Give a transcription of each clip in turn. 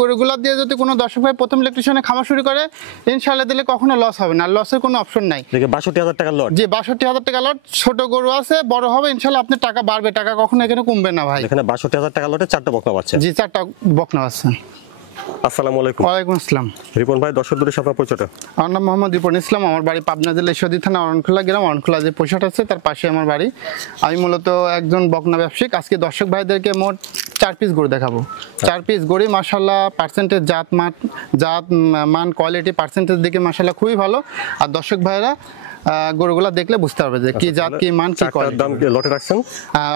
গরুগুলা দিয়ে যদি কোনো দর্শক ভাই প্রথম ইলেকট্রিশিয়ানে খামার শুরু করে ইনশাআল্লাহ দিলে কখনো লস হবে না, লসের কোনো অপশন নাই। ৬২,০০০ টাকা লট, জি ৬২,০০০ টাকা লট। ছোট গরু আছে, বড় হবে ইনশাআল্লাহ, আপনার টাকা বাড়বে, টাকা কখনো এখানে কমবে না ভাই। এখানে ৬২,০০০ টাকা লটে 4টা বকনা বাচ্চা। জি 4টা বকনা আছে। আসসালামু আলাইকুম। ওয়ালাইকুম আসসালাম। রিপন ভাই, দর্শকদের সাথে পরিচয়টা। আমার নাম মোহাম্মদ রিপন ইসলাম, আমার বাড়ি পাবনা জেলা ঈশ্বরদী থানা অরণখোলা গ্রাম। অরণখোলা যে পোশাক আছে তার পাশে আমার বাড়ি। আমি মূলত একজন বকনা ব্যবসায়িক। আজকে দর্শক ভাইদেরকে মোট 4 পিস গরু দেখাবো। 4 পিস গরু মাশাআল্লাহ পার্সেন্টেজ, জাত মান কোয়ালিটি পার্সেন্টেজ দিকে মাশাআল্লাহ খুবই ভালো। আর দর্শক ভাইরা গরুগুলা দেখলে বুঝতে পারবে যে কি জাত, কি মান, কি কোয়ালিটি। দাম লটে রাখছেন?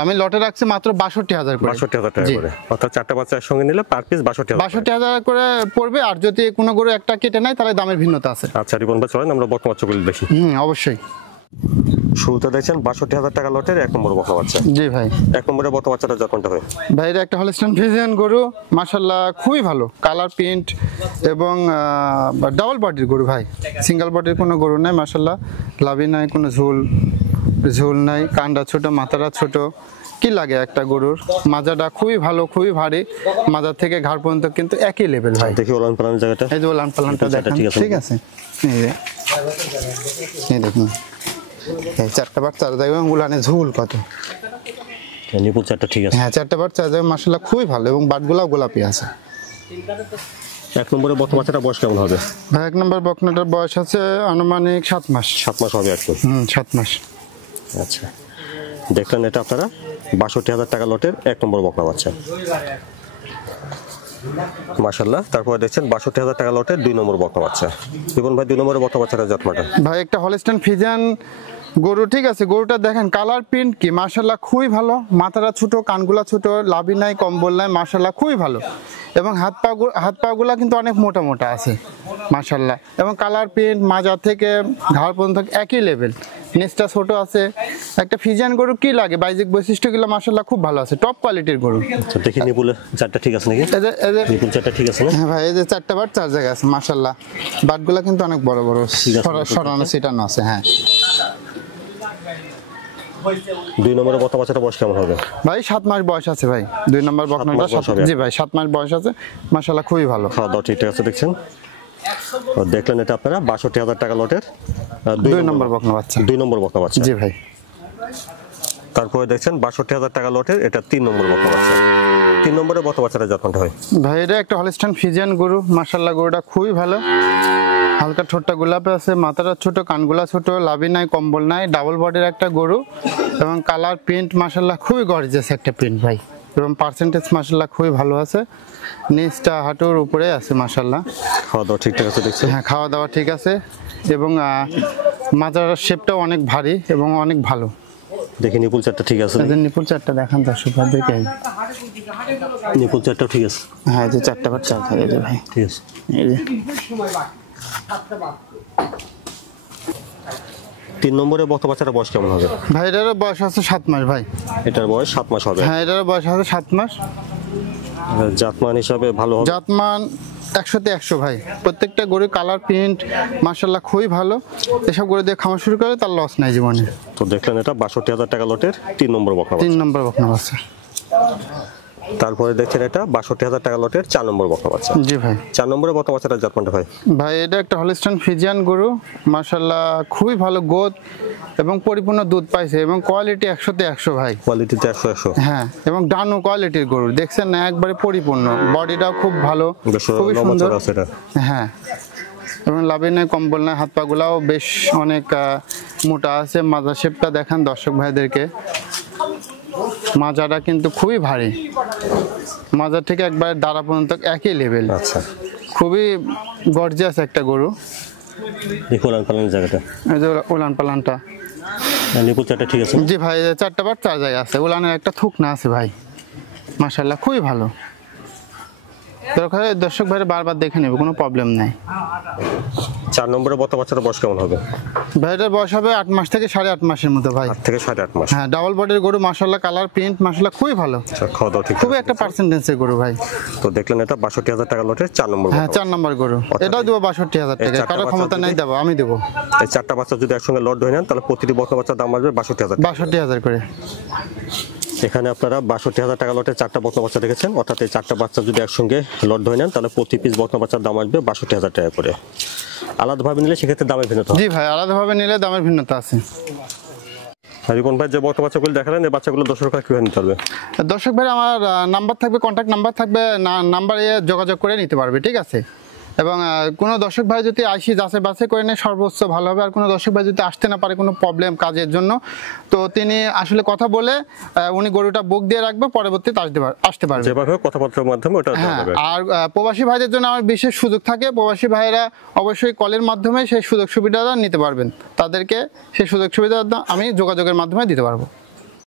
আমি লটে রাখছি মাত্র ৬২,০০০ করে। ৬২,০০০ টাকা করে, অর্থাৎ 4টা বাচ্চা একসঙ্গে নিলে পার পিস ৬২,০০০ ৬২,০০০ করে পড়বে। আর যদি কোনো গরু একটা কেটে নেয় তাহলে দামের ভিন্নতা আছে। আচ্ছা রিপন ভাই, চলেন আমরা বকনা বাচ্চাগুলো দেখি। অবশ্যই। শুরুতে দেখছেন ৬২,০০০ টাকা লটের 1 নম্বর বকনা বাচ্চা। জি ভাই। 1 নম্বরের বকনা বাচ্চাটা যতটা হয় ভাই, এটা একটা হলস্টাইন ফ্রিজিয়ান গরু, মাশাআল্লাহ খুবই ভালো কালার, প্রিন্ট এবং ডাবল বডির গরু ভাই। সিঙ্গেল বডির কোনো গরু নাই মাশাআল্লাহ। লাভি নাই, কোনো ঝুল নাই, কানটা ছোট, মাথাটা ছোট। কি লাগে একটা গরুর? মাজাটা খুবই ভালো, খুবই ভারী। মাজার থেকে ঘাড় পর্যন্ত কিন্তু একই লেভেল ভাই। দেখি ওলান পালানের জায়গাটা। এই যে ওলান পালানটা দেখেন, ঠিক আছে। এই দেখুন, এই 4টা বাচ্চা দেখবেন উলানে ঝুল কত। নিপুল 4টা ঠিক আছে। হ্যাঁ 4টা বাচ্চা দেখবেন মাশাআল্লাহ খুবই ভালো, এবং বাটগুলাও গোলাপি আছে। 1 নম্বরের বকনা বাচ্চাটা বয়স কেমন হবে? ভাই 1 নম্বর বকনাটার বয়স আছে আনুমানিক 7 মাস। 7 মাস হবে একদম। 7 মাস। আচ্ছা, দেখলেন এটা আপনারা ৬২,০০০ টাকা লটের 1 নম্বর বকনা বাচ্চা মাশাআল্লাহ। তারপরে দেখছেন ৬২,০০০ টাকা লটের 2 নম্বর বকনা বাচ্চা। রিপন ভাই, 2 নম্বরের বকনা বাচ্চাটা জাতমাটা? ভাই একটা হলস্টাইন ফ্রিজিয়ান গরু, ঠিক আছে। গরুটা দেখেন কালার, প্রিন্ট কি মাশাআল্লাহ খুবই ভালো। মাথাটা ছোট, কানগুলা ছোট, লাভি নাই, কম্বল নাই, মাশাআল্লাহ খুবই ভালো। এবং হাত পাগুলা কিন্তু অনেক মোটা মোটা আছে মাশাআল্লাহ। এবং কালার, প্রিন্ট, মাজা থেকে ঘাড় পর্যন্ত একই লেভেল। নেসটা ছোট আছে। একটা ফ্রিজিয়ান গরু কি লাগে, বাইজিক বৈশিষ্ট্যগুলো মাশাআল্লাহ খুব ভালো আছে, টপ কোয়ালিটির গরু। আচ্ছা, দেখি নিপুলে 4টা ঠিক আছে নাকি? নিপুল 4টা ঠিক আছে না? হ্যাঁ ভাই, এই যে 4টা বাট 4 জায়গায় আছে মাশাআল্লাহ। বাটগুলা কিন্তু অনেক বড় বড়, সরানো সিটানো আছে। হ্যাঁ 2 নম্বরের বকনা বাচ্চাটা বয়স কেমন হবে? ভাই 7 মাস বয়স আছে ভাই। 2 নম্বর বকনাটা। জি ভাই 7 মাস বয়স আছে মাশাআল্লাহ খুবই ভালো। খাওয়া দাওয়া ঠিকঠাক আছে দেখছেন। দেখলেন এটা আপনারা ৬২,০০০ টাকা লটের 2 নম্বর বকনা বাচ্চা। 2 নম্বর বকনা বাচ্চা। জি ভাই। তারপরে দেখছেন ৬২,০০০ টাকা লটের এটা 3 নম্বর বকনা বাচ্চা। 3 নম্বরের বকনা বাচ্চাটা যতটা হয় ভাই, এটা একটা হলস্টাইন ফ্রিজিয়ান গরু মাশাআল্লাহ। গরুটা খুবই ভালো, হালকা ঠোঁটটা গোলাপি আছে, মাথাটা ছোট, কানগুলা ছোট, লাভি নাই, কম্বল নাই, ডাবল বডির একটা গরু। এবং কালার, প্রিন্ট মাশাআল্লাহ খুবই গর্জিয়াস একটা প্রিন্ট ভাই। এবং পার্সেন্টেজ মাশাআল্লাহ খুবই ভালো আছে। নিচটা হাঁটুর উপরে আছে মাশাআল্লাহ। খাওয়া দাওয়া ঠিকঠাক আছে দেখছেন? হ্যাঁ খাওয়া দাওয়া ঠিক আছে। এবং মাজার শেপটাও অনেক ভারী এবং অনেক ভালো। দেখি নিপুল 4টা ঠিক আছে? নিপুল 4টা দেখান দর্শক ভাইদেরকে। নিপুল 4টাও ঠিক আছে। হ্যাঁ যে 4টা বাট 4 থাকে যে ভাই, ঠিক আছে। এই যে 3 নম্বরের বকনা বাচ্চাটা বয়স কেমন হবে? ভাই এটার বয়স আছে 7 মাস ভাই। এটার বয়স 7 মাস হবে। হ্যাঁ এটার বয়স আছে 7 মাস। জাতমান হিসাবে ভালো হবে? জাতমান 100তে 100 ভাই। প্রত্যেকটা গরুর কালার, প্রিন্ট মাশাআল্লাহ খুবই ভালো। এসব গরু দিয়ে খামার শুরু করে তার লস নাই জীবনে। তো দেখলেন এটা ৬২,০০০ টাকা লটের 3 নম্বর বকনা বাচ্চা। 3 নম্বর বকনা বাচ্চা। তারপরে দেখছেন এটা ৬২,০০০ টাকা লটের 4 নম্বর বকনা বাচ্চা। জি ভাই। 4 নম্বরের বকনা বাচ্চাটা জাতমানটা ভাই? ভাই এটা একটা হলস্টাইন ফ্রিজিয়ান গরু মাশাআল্লাহ খুবই ভালো গোদ এবং পরিপূর্ণ দুধ পাইছে, এবং কোয়ালিটি 100তে 100 ভাই। কোয়ালিটিতে 100। হ্যাঁ, এবং ডানো কোয়ালিটির গরু দেখছেন না, একবারে পরিপূর্ণ। বডিটাও খুব ভালো, খুবই সুন্দর। হ্যাঁ, এবং লাভি নাই, কম্বল নাই, হাত পাগুলাও বেশ অনেক মোটা আছে। মাজা শেপটা দেখান দর্শক ভাইদেরকে। মাজাটা কিন্তু খুবই ভারী, মাজার থেকে একবারে দাঁড়া পর্যন্ত একই লেভেল। আচ্ছা, খুবই গর্জিয়াস একটা গরু। দেখো ওলান পালানের জায়গাটা, এই যে উলান পালানটা। নিপুল 4টা ঠিক আছে? জি ভাই 4টা বাট 4 জায়গায় আছে। উলানের একটা থুকনা আছে ভাই মাশাআল্লাহ খুবই ভালো। দর্শক ভাইরা বারবার দেখে নেবে, কোনো প্রবলেম নাই। 4 নম্বরের বকনা বাচ্চাটা বয়স কেমন হবে? ভাইটার বয়স হবে 8 মাস থেকে 8.5 মাসের মতো ভাই। 8 থেকে 8.5 মাস। হ্যাঁ, ডাবল বডির গরু মাশাআল্লাহ, কালার, প্রিন্ট মাশাআল্লাহ খুবই ভালো। আচ্ছা, খাওয়া দাওয়া ঠিক খুবই একটা পার্সেন্টেজের গরু ভাই। তো দেখলেন এটা ৬২,০০০ টাকা লটের 4 নম্বর। হ্যাঁ 4 নম্বর গরু। এটাও দেবো ৬২,০০০ টাকা। কারো ক্ষমতা নাই দেবো, আমি দেবো। এই 4টা বাচ্চা যদি একসঙ্গে লট ধরে নেন তাহলে প্রতিটি বকনা বাচ্চার দাম আসবে ৬২,০০০ 62,000 করে। এখানে আপনারা ৬২,০০০ টাকা লটে 4টা বকনা বাচ্চা রেখেছেন, অর্থাৎ এই 4টা বাচ্চা যদি একসঙ্গে লট ধরে নেন তাহলে প্রতি পিস বকনা বাচ্চার দাম আসবে ৬২,০০০ টাকা করে। আলাদাভাবে নিলে সেক্ষেত্রে দামের ভিন্নতা হবে। জি ভাই, আলাদাভাবে নিলে দামের ভিন্নতা আছে। রিপন ভাই যে বকনা বাচ্চাগুলো দেখালেন এই বাচ্চাগুলো দর্শকরা কিভাবে নিতে পারবে? দর্শক ভাই আমার নাম্বার থাকবে, কন্ট্যাক্ট নাম্বার থাকবে, নাম্বারে যোগাযোগ করে নিতে পারবে, ঠিক আছে। এবং কোনো দর্শক ভাই যদি আইসি যাচাই বাছাই করে নেয় সর্বোচ্চ ভালো হবে। আর কোনো দর্শক ভাই যদি আসতে না পারে কোনো প্রবলেম কাজের জন্য, তো তিনি আসলে কথা বলে উনি গরুটা বুক দিয়ে রাখবে, পরবর্তীতে আসতে পারবে যেভাবে কথাবার্তার মাধ্যমে ওটা দেওয়া হ্যাঁ। যাবে। আর প্রবাসী ভাইদের জন্য আমার বিশেষ সুযোগ থাকে, প্রবাসী ভাইরা অবশ্যই কলের মাধ্যমে সেই সুযোগ সুবিধাটা নিতে পারবেন, তাদেরকে সেই সুযোগ সুবিধাটা আমি যোগাযোগের মাধ্যমে দিতে পারবো।